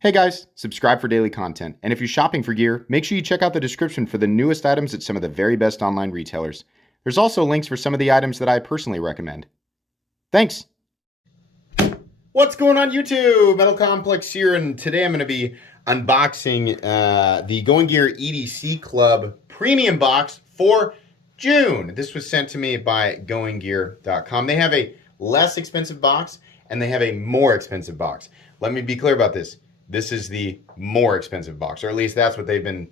Hey guys, subscribe for daily content. And if you're shopping for gear, make sure you check out the description for the newest items at some of the very best online retailers. There's also links for some of the items that I personally recommend. Thanks! What's going on YouTube? Metal Complex here, and today I'm going to be unboxing the Going Gear EDC Club Premium Box for June. This was sent to me by goinggear.com. They have a less expensive box and they have a more expensive box. Let me be clear about this. This is the more expensive box, or at least that's what they've been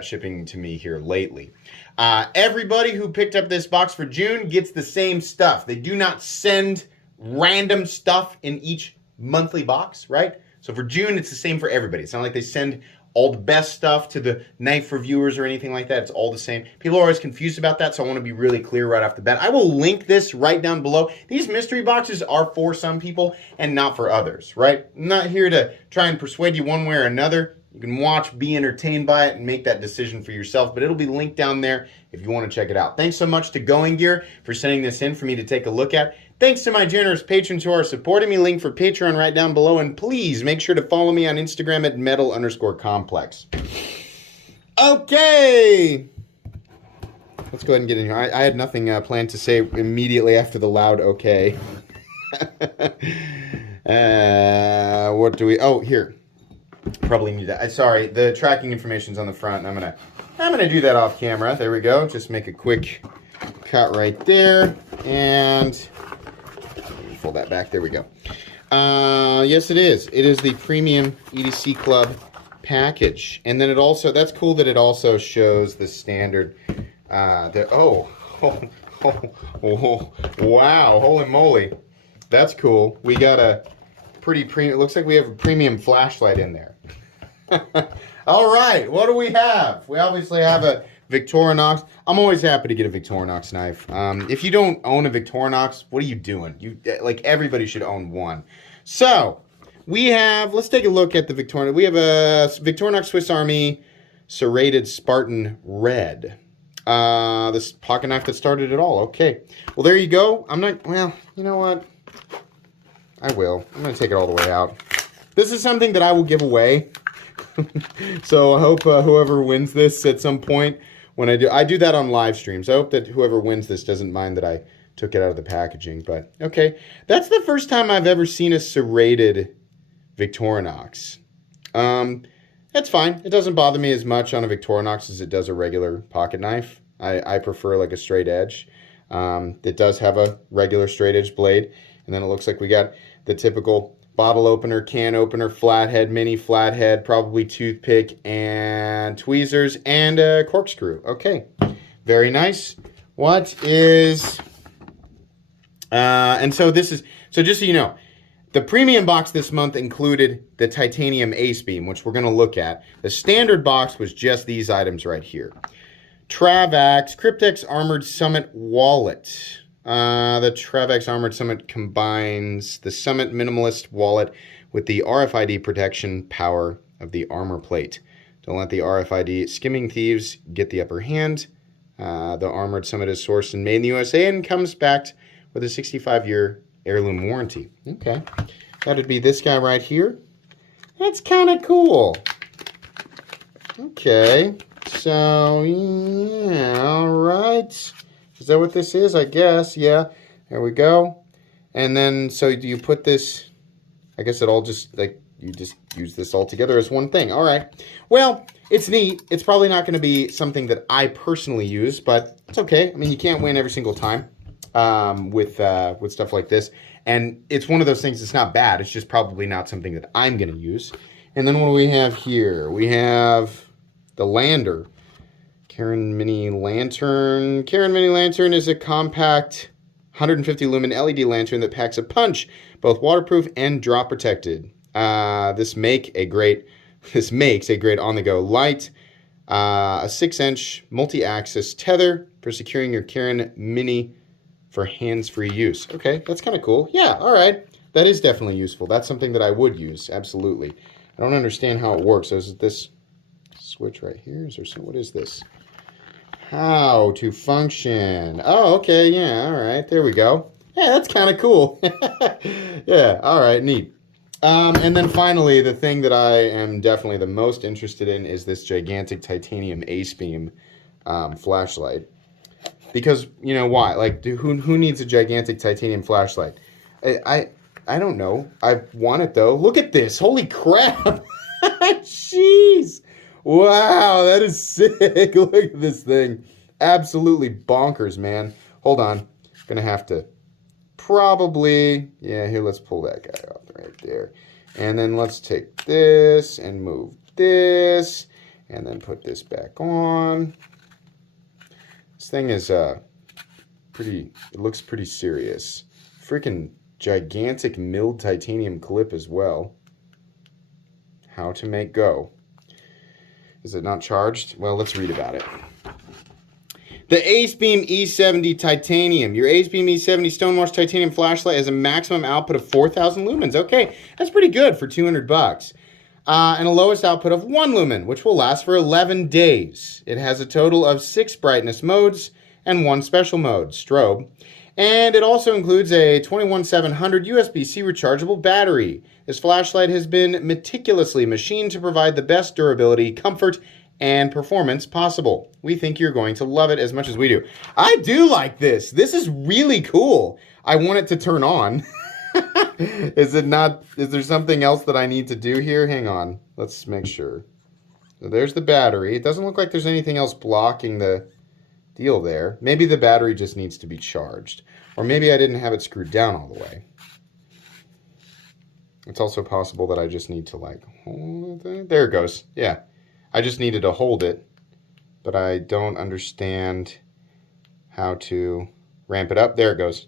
shipping to me here lately. Everybody who picked up this box for June gets the same stuff. They do not send random stuff in each monthly box, right? So for June, it's the same for everybody. It's not like they send all the best stuff to the knife reviewers or anything like that. It's all the same. People are always confused about that, so I want to be really clear right off the bat. I will link this right down below. These mystery boxes are for some people and not for others, right? I'm not here to try and persuade you one way or another. You can watch, be entertained by it, and make that decision for yourself, but it'll be linked down there if you want to check it out. Thanks so much to Going Gear for sending this in for me to take a look at. Thanks to my generous patrons who are supporting me. Link for Patreon right down below. And please make sure to follow me on Instagram at metal_complex. Okay. Let's go ahead and get in here. I had nothing planned to say immediately after the loud okay. What do we... Oh, here. Probably need that. Sorry, the tracking information's on the front. I'm gonna do that off camera. There we go. Just make a quick cut right there. And... pull that back. There we go. Yes, it is. It is the Premium EDC Club package. And then it also, that's cool that it also shows the standard, wow, holy moly. That's cool. We got a pretty premium, it looks like we have a premium flashlight in there. All right, what do we have? We obviously have a Victorinox. I'm always happy to get a Victorinox knife. If you don't own a Victorinox, what are you doing? Like, everybody should own one. So, we have, let's take a look at the Victorinox. We have a Victorinox Swiss Army Serrated Spartan Red. This pocket knife that started it all. Okay. Well, there you go. Well, you know what? I will. I'm going to take it all the way out. This is something that I will give away. So I hope whoever wins this at some point, when I do that on live streams. I hope that whoever wins this doesn't mind that I took it out of the packaging. But okay, that's the first time I've ever seen a serrated Victorinox. That's fine. It doesn't bother me as much on a Victorinox as it does a regular pocket knife. I prefer like a straight edge. It does have a regular straight edge blade, and then it looks like we got the typical bottle opener, can opener, flathead, mini flathead, probably toothpick and tweezers, and a corkscrew. Okay, very nice. What is... and so this is... So just so you know, the premium box this month included the titanium Acebeam, which we're going to look at. The standard box was just these items right here. Travax Cryptex Armored Summit Wallet. The Travax Armored Summit combines the Summit Minimalist Wallet with the RFID protection power of the armor plate. Don't let the RFID skimming thieves get the upper hand. The Armored Summit is sourced and made in the USA and comes backed with a 65-year heirloom warranty. Okay, that would be this guy right here. That's kind of cool. Okay, so yeah, all right. Is that what this is? I guess, yeah. There we go. And then, so do you put this, I guess it all just, like, you just use this all together as one thing. All right. Well, it's neat. It's probably not going to be something that I personally use, but it's okay. I mean, you can't win every single time with stuff like this. And it's one of those things that's not bad. It's just probably not something that I'm going to use. And then what do we have here? We have the Lander. Karen Mini Lantern. Karen Mini Lantern is a compact 150 lumen LED lantern that packs a punch, both waterproof and drop protected. This makes a great on-the-go light. A 6-inch multi-axis tether for securing your Karen Mini for hands-free use. Okay, that's kind of cool. Yeah, all right. That is definitely useful. That's something that I would use, absolutely. I don't understand how it works. So is this switch right here? Is there some, what is this? How to function. Oh, okay, yeah, all right, there we go. Yeah, that's kind of cool. Yeah, all right, neat. And then finally, the thing that I am definitely the most interested in is this gigantic titanium Acebeam flashlight. Because, you know, why? Like, who needs a gigantic titanium flashlight? I don't know. I want it, though. Look at this. Holy crap. Jeez. Wow, that is sick. Look at this thing. Absolutely bonkers, man. Hold on. Gonna have to probably... Yeah, here, let's pull that guy off right there. And then let's take this and move this. And then put this back on. This thing is pretty... It looks pretty serious. Freaking gigantic milled titanium clip as well. How to make go. Is it not charged? Well, let's read about it. The Acebeam E70 Titanium. Your Acebeam E70 Stonewash Titanium flashlight has a maximum output of 4,000 lumens. Okay, that's pretty good for 200 bucks. And a lowest output of 1 lumen, which will last for 11 days. It has a total of 6 brightness modes and 1 special mode, strobe. And it also includes a 21700 USB-C rechargeable battery. This flashlight has been meticulously machined to provide the best durability, comfort, and performance possible. We think you're going to love it as much as we do. I do like this. This is really cool. I want it to turn on. Is there something else that I need to do here? Hang on. Let's make sure. So there's the battery. It doesn't look like there's anything else blocking the deal there. Maybe the battery just needs to be charged. Or maybe I didn't have it screwed down all the way. It's also possible that I just need to like hold it. There it goes. Yeah. I just needed to hold it. But I don't understand how to ramp it up. There it goes.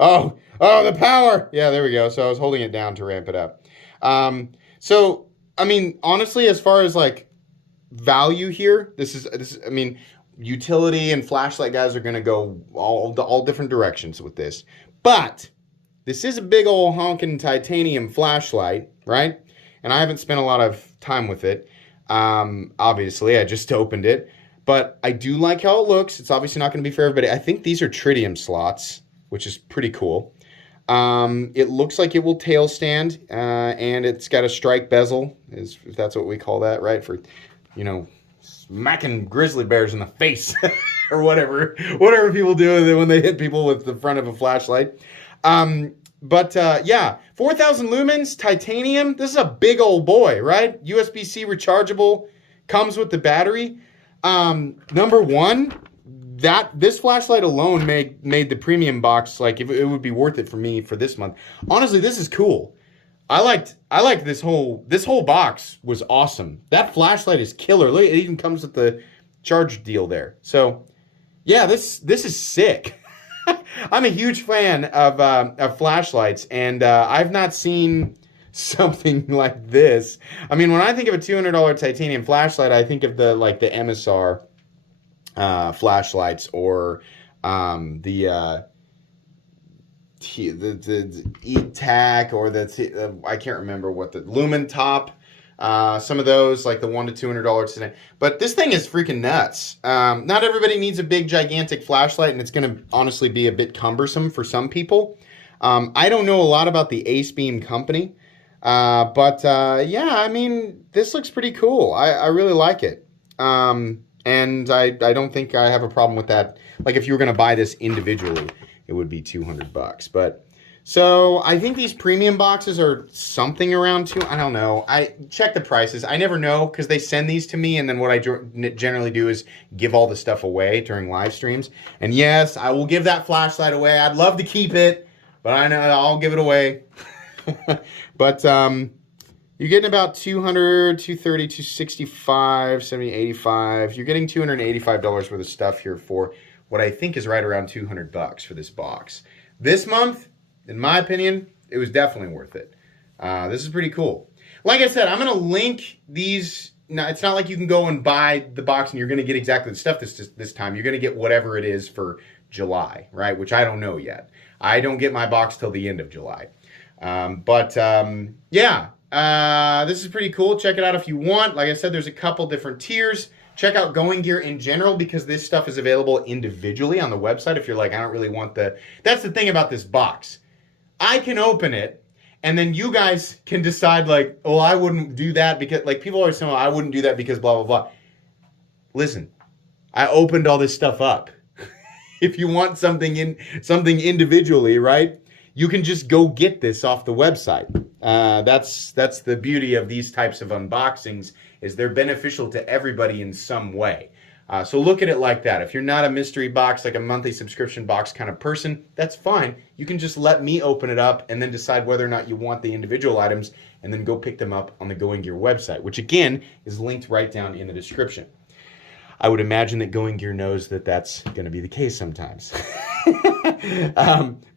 Oh, the power. Yeah, there we go. So I was holding it down to ramp it up. So, I mean, honestly, as far as like value here, this is I mean, utility and flashlight guys are going to go all different directions with this. But this is a big old honking titanium flashlight, right? And I haven't spent a lot of time with it. Obviously, I just opened it. But I do like how it looks. It's obviously not going to be for everybody. I think these are tritium slots, which is pretty cool. It looks like it will tail stand, and it's got a strike bezel, if that's what we call that, right? For, you know, smacking grizzly bears in the face or whatever people do when they hit people with the front of a flashlight. Yeah, 4,000 lumens, titanium. This is a big old boy, right? USB-C rechargeable, comes with the battery. Number one, this flashlight alone made the premium box, like, if it would be worth it for me for this month. Honestly, this is cool. I liked this whole box was awesome. That flashlight is killer. Look, it even comes with the charge deal there. So, yeah, this is sick. I'm a huge fan of flashlights, and I've not seen something like this. I mean, when I think of a $200 titanium flashlight, I think of the MSR flashlights, or the E-TAC, or I can't remember what the Lumen Top. Some of those, like the $100 to $200 today. But this thing is freaking nuts. Not everybody needs a big, gigantic flashlight, and it's going to honestly be a bit cumbersome for some people. I don't know a lot about the Acebeam company. Yeah, I mean, this looks pretty cool. I really like it. And I don't think I have a problem with that. Like, if you were going to buy this individually, it would be $200. But so I think these premium boxes are something around I don't know. I check the prices. I never know, because they send these to me, and then what I generally do is give all the stuff away during live streams. And yes, I will give that flashlight away. I'd love to keep it, but I know I'll give it away. But you're getting about $200, $230, $265, $70, $85. You're getting $285 worth of stuff here for what I think is right around $200 for this box. This month, in my opinion, it was definitely worth it. This is pretty cool. Like I said, I'm going to link these. Now, it's not like you can go and buy the box and you're going to get exactly the stuff this time. You're going to get whatever it is for July, right? Which I don't know yet. I don't get my box till the end of July. Yeah, this is pretty cool. Check it out if you want. Like I said, there's a couple different tiers. Check out Going Gear in general, because this stuff is available individually on the website. If you're like, I don't really want that's the thing about this box. I can open it, And then you guys can decide like, oh, I wouldn't do that because like people always say, I wouldn't do that because blah, blah, blah. Listen, I opened all this stuff up. If you want something individually, right? You can just go get this off the website. That's the beauty of these types of unboxings, is they're beneficial to everybody in some way. So look at it like that. If you're not a mystery box, like a monthly subscription box kind of person, that's fine. You can just let me open it up and then decide whether or not you want the individual items and then go pick them up on the Going Gear website, which again is linked right down in the description. I would imagine that Going Gear knows that that's going to be the case sometimes.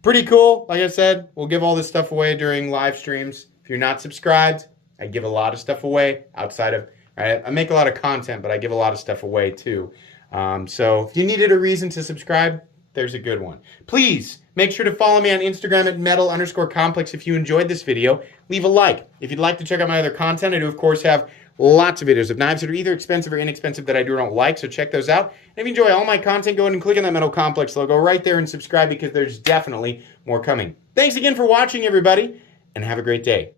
Pretty cool. Like I said, we'll give all this stuff away during live streams. If you're not subscribed, I give a lot of stuff away outside of, right? I make a lot of content, but I give a lot of stuff away too. So if you needed a reason to subscribe, there's a good one. Please make sure to follow me on Instagram at metal_complex. If you enjoyed this video, leave a like. If you'd like to check out my other content, I do of course have lots of videos of knives that are either expensive or inexpensive that I do or don't like, so check those out. And if you enjoy all my content, go ahead and click on that Metal Complex logo right there and subscribe, because there's definitely more coming. Thanks again for watching, everybody, and have a great day.